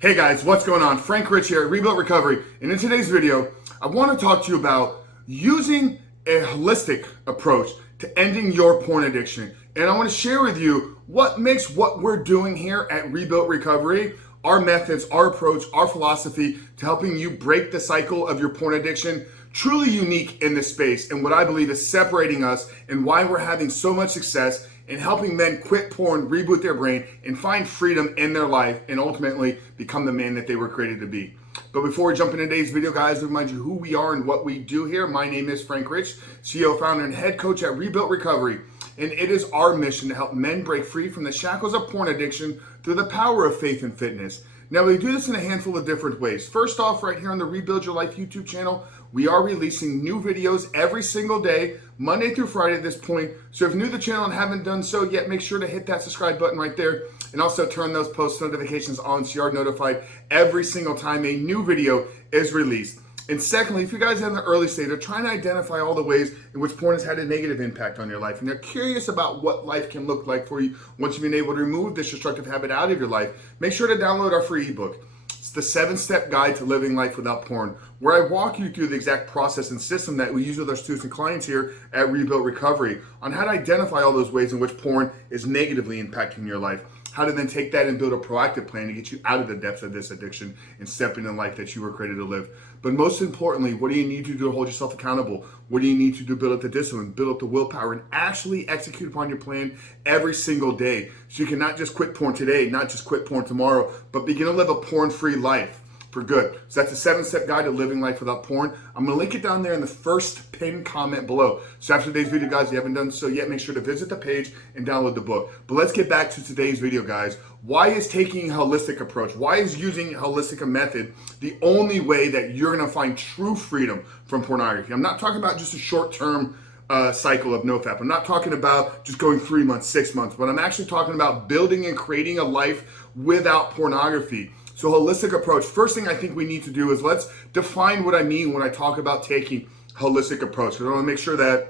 Hey guys, what's going on? Frank Rich here at Reboot Recovery, and in today's video, I want to talk to you about using a holistic approach to ending your porn addiction. And I want to share with you what makes what we're doing here at Reboot Recovery, our methods, our approach, our philosophy to helping you break the cycle of your porn addiction, truly unique in this space, and what I believe is separating us and why we're having so much success in helping men quit porn, reboot their brain, and find freedom in their life, and ultimately become the man that they were created to be. But before we jump into today's video, guys, I remind you who we are and what we do here. My name is Frank Rich, CEO, founder, and head coach at Rebuilt Recovery. And it is our mission to help men break free from the shackles of porn addiction through the power of faith and fitness. Now, we do this in a handful of different ways. First off, right here on the Rebuild Your Life YouTube channel, we are releasing new videos every single day, Monday through Friday at this point. So if you're new to the channel and haven't done so yet, make sure to hit that subscribe button right there and also turn those post notifications on so you are notified every single time a new video is released. And secondly, if you guys are in the early stage, are trying to identify all the ways in which porn has had a negative impact on your life, and they're curious about what life can look like for you once you've been able to remove this destructive habit out of your life, make sure to download our free ebook. It's the 7-step guide to living life without porn, where I walk you through the exact process and system that we use with our students and clients here at Rebuilt Recovery on how to identify all those ways in which porn is negatively impacting your life, how to then take that and build a proactive plan to get you out of the depths of this addiction and step into the life that you were created to live. But most importantly, what do you need to do to hold yourself accountable? What do you need to do to build up the discipline, build up the willpower, and actually execute upon your plan every single day so you can not just quit porn today, not just quit porn tomorrow, but begin to live a porn-free life for good. So that's a 7-step guide to living life without porn. I'm gonna link it down there in the first pinned comment below. So after today's video, guys, if you haven't done so yet, make sure to visit the page and download the book. But let's get back to today's video, guys. Why is taking a holistic approach, why is using a holistic method the only way that you're gonna find true freedom from pornography? I'm not talking about just a short-term cycle of NoFap. I'm not talking about just going 3 months, 6 months, but I'm actually talking about building and creating a life without pornography. So holistic approach, first thing I think we need to do is let's define what I mean when I talk about taking holistic approach. Because I want to make sure that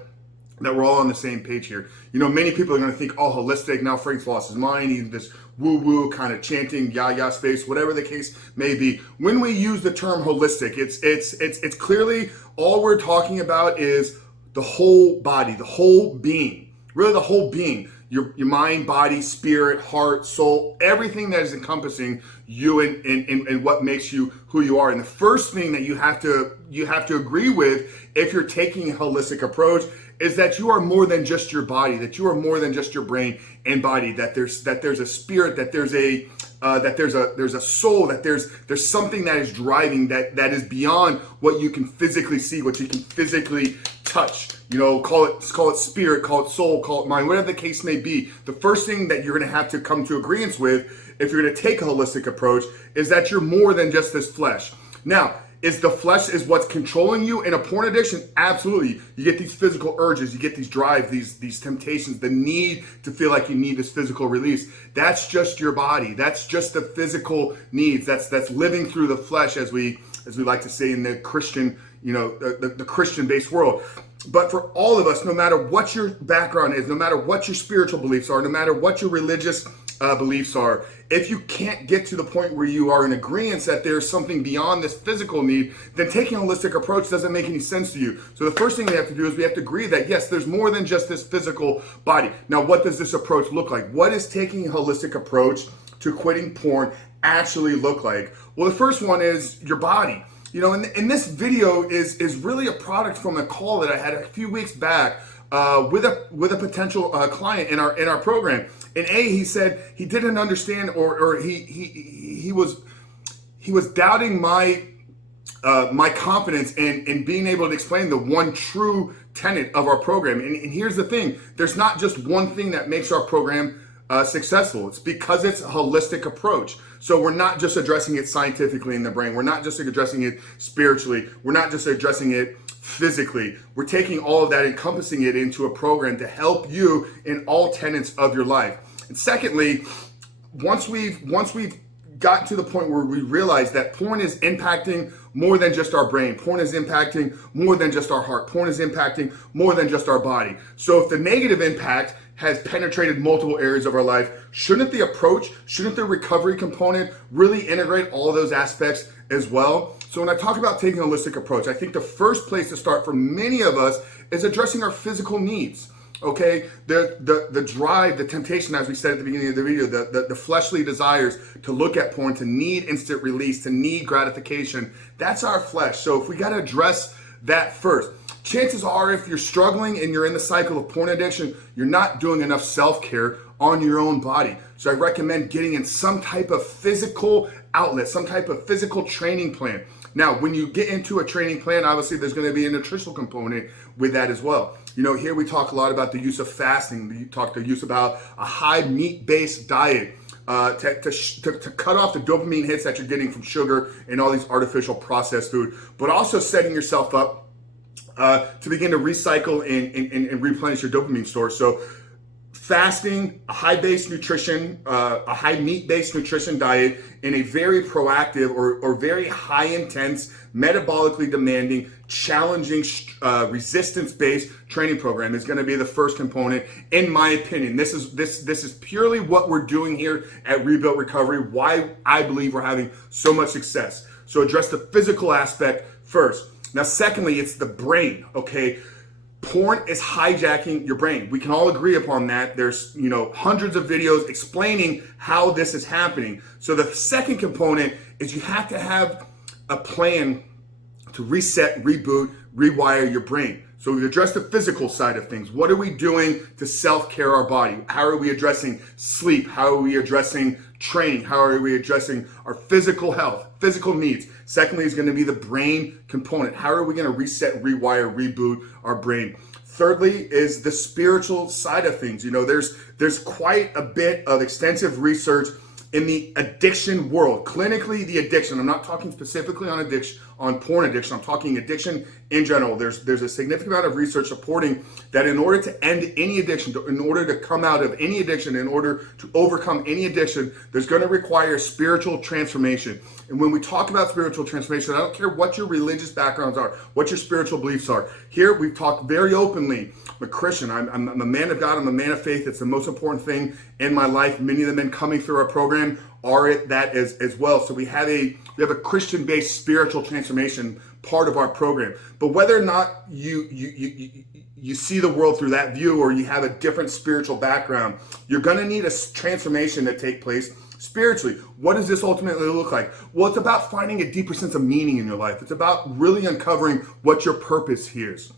we're all on the same page here. You know, many people are going to think, oh, holistic, now Frank's lost his mind, he's this woo-woo kind of chanting, yah-yah space, whatever the case may be. When we use the term holistic, it's clearly all we're talking about is the whole body, the whole being, really the whole being. Your mind, body, spirit, heart, soul, everything that is encompassing you and what makes you who you are. And the first thing that you have to agree with if you're taking a holistic approach is that you are more than just your body, that you are more than just your brain and body, that there's a spirit, that there's a soul, that there's something that is driving that is beyond what you can physically see, what you can physically touch. You know, call it spirit, call it soul, call it mind, whatever the case may be. The first thing that you're going to have to come to agreement with if you're going to take a holistic approach is that you're more than just this flesh. Now, is the flesh is what's controlling you in a porn addiction? Absolutely. You get these physical urges, you get these drives, these temptations, the need to feel like you need this physical release. That's just your body. That's just the physical needs. That's living through the flesh, as we like to say in the Christian, you know, the Christian-based world. But for all of us, no matter what your background is, no matter what your spiritual beliefs are, no matter what your religious beliefs are, if you can't get to the point where you are in agreement that there's something beyond this physical need, then taking a holistic approach doesn't make any sense to you. So the first thing we have to do is we have to agree that, yes, there's more than just this physical body. Now, what does this approach look like? What is taking a holistic approach to quitting porn actually look like? Well, the first one is your body. You know, and this video is really a product from a call that I had a few weeks back with a potential client in our program. And he said he didn't understand, or he was doubting my confidence in being able to explain the one true tenet of our program. And here's the thing: there's not just one thing that makes our program successful. It's because it's a holistic approach. So we're not just addressing it scientifically in the brain. We're not just addressing it spiritually. We're not just addressing it physically. We're taking all of that, encompassing it into a program to help you in all tenets of your life. And secondly, once we've gotten to the point where we realize that porn is impacting more than just our brain, porn is impacting more than just our heart, porn is impacting more than just our body. So if the negative impact has penetrated multiple areas of our life. Shouldn't the approach, shouldn't the recovery component really integrate all those aspects as well? So when I talk about taking a holistic approach, I think the first place to start for many of us is addressing our physical needs. Okay, the drive, the temptation, as we said at the beginning of the video, the fleshly desires to look at porn, to need instant release, to need gratification, that's our flesh. So if we got to address that first, chances are if you're struggling and you're in the cycle of porn addiction, you're not doing enough self-care on your own body. So I recommend getting in some type of physical outlet, some type of physical training plan. Now, when you get into a training plan, obviously there's going to be a nutritional component with that as well. You know, here we talk a lot about the use of fasting. We talk the use about a high meat-based diet to cut off the dopamine hits that you're getting from sugar and all these artificial processed food, but also setting yourself up to begin to recycle and replenish your dopamine store. So fasting, a high-based nutrition, a high meat-based nutrition diet, and a very proactive or very high-intense, metabolically demanding, challenging, resistance-based training program is going to be the first component, in my opinion. This is purely what we're doing here at Rebuilt Recovery, why I believe we're having so much success. So address the physical aspect first. Now, secondly, it's the brain, okay? Porn is hijacking your brain. We can all agree upon that. There's, hundreds of videos explaining how this is happening. So the second component is you have to have a plan to reset, reboot, rewire your brain. So we've addressed the physical side of things. What are we doing to self-care our body? How are we addressing sleep? How are we addressing training? How are we addressing our physical health, physical needs? Secondly is going to be the brain component. How are we going to reset, rewire, reboot our brain? Thirdly is the spiritual side of things. There's quite a bit of extensive research in the addiction world. Clinically, the addiction, I'm not talking specifically on porn addiction, I'm talking addiction in general. There's a significant amount of research supporting that in order to end any addiction, in order to come out of any addiction, in order to overcome any addiction, there's going to require spiritual transformation. And when we talk about spiritual transformation, I don't care what your religious backgrounds are, what your spiritual beliefs are. Here, we've talked very openly. I'm a Christian. I'm a man of God. I'm a man of faith. It's the most important thing in my life. Many of the men coming through our program are that as well. So we have a Christian-based spiritual transformation part of our program. But whether or not you see the world through that view or you have a different spiritual background, you're going to need a transformation to take place spiritually. What does this ultimately look like? Well, it's about finding a deeper sense of meaning in your life. It's about really uncovering what your purpose here is.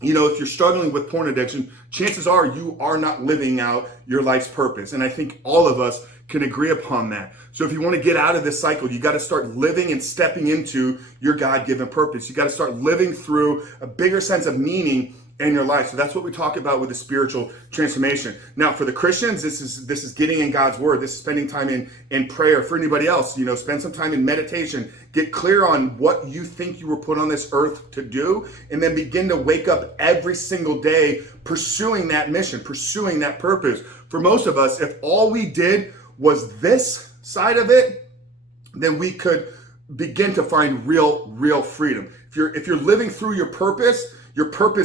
If you're struggling with porn addiction, chances are you are not living out your life's purpose. And I think all of us can agree upon that. So if you want to get out of this cycle, you got to start living and stepping into your God-given purpose. You got to start living through a bigger sense of meaning in your life. So that's what we talk about with the spiritual transformation. Now, for the Christians, this is getting in God's word. This is spending time in prayer. For anybody else, spend some time in meditation. Get clear on what you think you were put on this earth to do, and then begin to wake up every single day pursuing that mission, pursuing that purpose. For most of us, if all we did was this side of it, then we could begin to find real freedom. If you're living through your purpose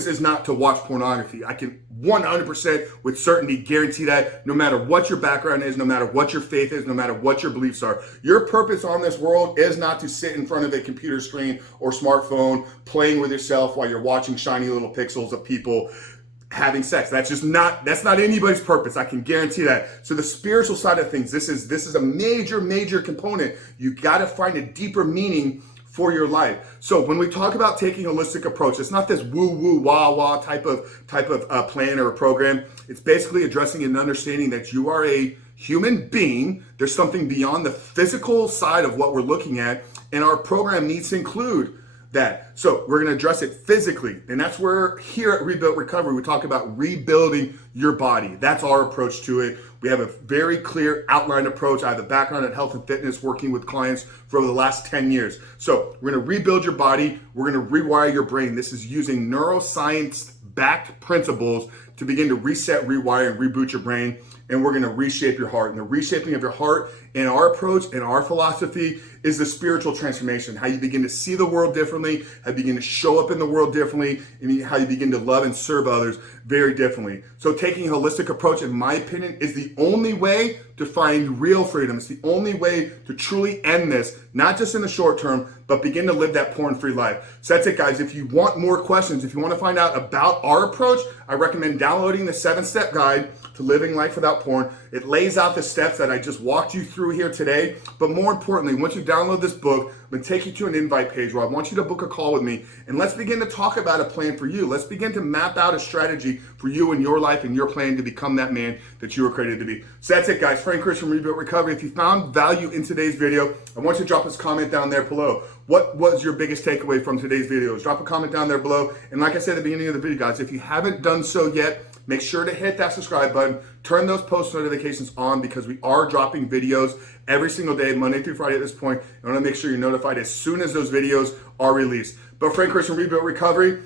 is not to watch pornography. I can 100% with certainty guarantee that no matter what your background is, no matter what your faith is, no matter what your beliefs are, your purpose on this world is not to sit in front of a computer screen or smartphone playing with yourself while you're watching shiny little pixels of people having sex. That's not anybody's purpose. I can guarantee that. So the spiritual side of things, this is a major component. You got to find a deeper meaning for your life. So when we talk about taking a holistic approach, it's not this woo wah type of plan or a program. It's basically addressing and understanding that you are a human being. There's something beyond the physical side of what we're looking at, and our program needs to include that. So we're going to address it physically, and that's where here at Rebuilt Recovery, we talk about rebuilding your body. That's our approach to it. We have a very clear outlined approach. I have a background in health and fitness, working with clients for over the last 10 years. So we're going to rebuild your body. We're going to rewire your brain. This is using neuroscience-backed principles to begin to reset, rewire, and reboot your brain. And we're going to reshape your heart. And the reshaping of your heart And our approach and our philosophy is the spiritual transformation, how you begin to see the world differently, how you begin to show up in the world differently, and how you begin to love and serve others very differently. So taking a holistic approach, in my opinion, is the only way to find real freedom. It's the only way to truly end this, not just in the short term, but begin to live that porn-free life. So that's it, guys. If you want more questions, if you want to find out about our approach, I recommend downloading the 7-step guide to living life without porn. It lays out the steps that I just walked you through here today. But more importantly, once you download this book, I'm going to take you to an invite page where I want you to book a call with me, and let's begin to talk about a plan for you. Let's begin to map out a strategy for you and your life and your plan to become that man that you were created to be. So that's it, guys. Frank Rich from Reboot Recovery. If you found value in today's video, I want you to drop us a comment down there below. What was your biggest takeaway from today's videos? Drop a comment down there below. And like I said at the beginning of the video, guys, if you haven't done so yet, make sure to hit that subscribe button, turn those post notifications on, because we are dropping videos every single day, Monday through Friday at this point. I want to make sure you're notified as soon as those videos are released. But Frank Rich from Reboot Recovery,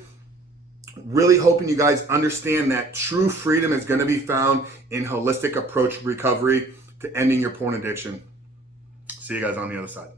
really hoping you guys understand that true freedom is going to be found in holistic approach recovery to ending your porn addiction. See you guys on the other side.